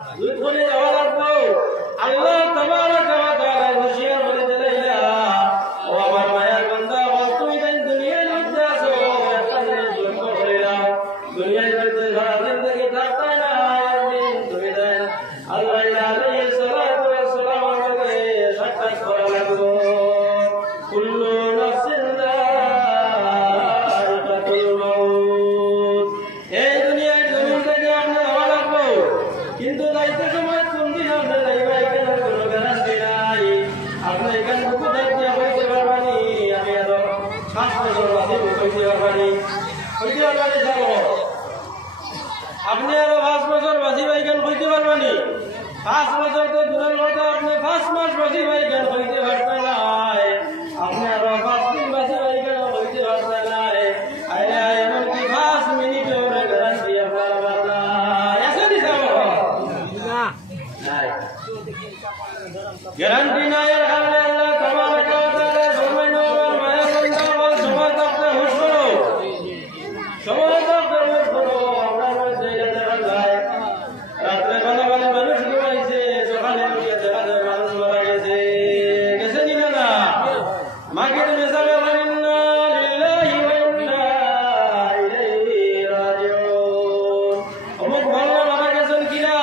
দুধরে যাওয়া লাগবো আল্লাহ তাবারাকা ওয়া তাআলা হুশিয়ার করে দিলাইলা ও আমার মায়ার বান্দা বল তুমি তাই দুনিয়ার মধ্যে আছো একটা জিনিস লক্ষ্য করিলাম দুনিয়ার মধ্যে সারা জিন্দগি থাকতে না একদিন তুমি দেন আল্লাহ আলাইহিস সালাতু ওয়াস সালাম আমাকে সাক্ষাৎ করা লাগবো কুল্লু নাফসিন যায়িকাতুল মাউত এই দুনিয়ার জমিন থেকে আমরা যাওয়া লাগবো কিন্তু যাইতে সময় কোন দিন আমরা যাইবা এখানে কোনো গ্যারান্টি নাই আপনি এখানে কোথায় গিয়ে হইতে পারবানি আমি আরো 5 বছর বাদে হইতে পারবানি যাবো আপনি আরো 5 বছর বাদে বাইগান হইতে পারবানি 5 বছর তো দূরের কথা আপনি 5 মাস বাদে বাইগান হইতে পারবেন না আপনি আরো 5 দিন বাদে বাইগান হইতে পারবেন না আরে এমনকি 5 মিনিটের গ্যারান্টি আপনার আমার নাই আছে নি যাবো গ্যারান্টি নাই এর কারণে আল্লাহ তাবারাকা ওয়া তাআলা ফরমাইলো আমার মায়া বান্দা বল সময় থাকতে হুশ করো সময় থাকতে হুশ করো আমরা মধ্যে দেখা যায় রাতে বেলা বেলা মানুষ ঘুমাইছে সকালে উঠে দেখা যায় মানুষ মারা গেছে গেছে নি না মাগের মেজাবে ইন্না লিল্লাহি ওয়া ইন্না ইলাইহি রাজিউন অমুক ভালো মারা গেছেন কিনা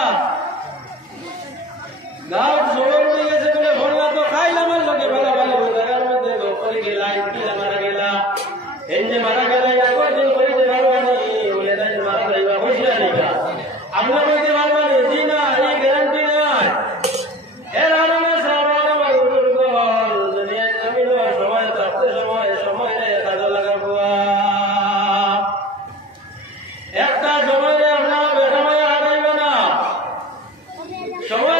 গাঁও শহর হয়ে গেছে বলে ভরলা তো খাইলাম আর লোকে ভালো ভালো জায়গার মধ্যে করে গেলা কিনা মারা গেলা এই যে মারা গেলা একবার দিন করিতে পারবানি বলে তাই মারা যাইবা বসিয়া নিকা আপনার মধ্যে পারবানি জি না এই গ্যারান্টি নাই এর আরামে সাহাবারা আমার বুজুর্গ হল দুনিয়ায় জমিন সময় থাকতে সময় কাজে লাগাবো একটা সময় আপনার বেসময় হারাইবে না সময়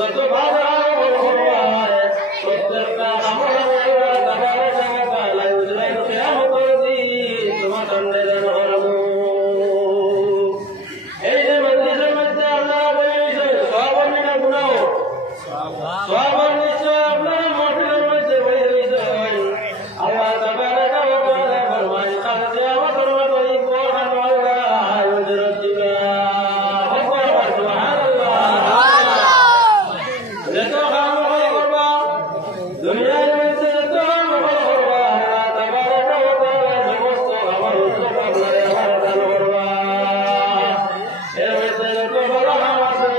যত ভালো সবার নিশ্চয় আপনারা মঠের মধ্যে বলে দিয়েছেন আল্লাহ তাবারাকা ওয়া তাআলা ফরমান কাজে আমাদের মতই কোরআন আল্লাহ আয়াতের দিবা সুবহানাল্লাহ যত কাম করবা দুনিয়ার মধ্যে যত কাম করবা আল্লাহ তাবারাকা ওয়া তাআলা সমস্ত আমার সব আপনারা দান করবা এর মধ্যে যত বড় কাম আছে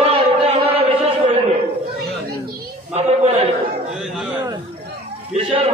বড় কাম হবে সব পাইবা বিশাল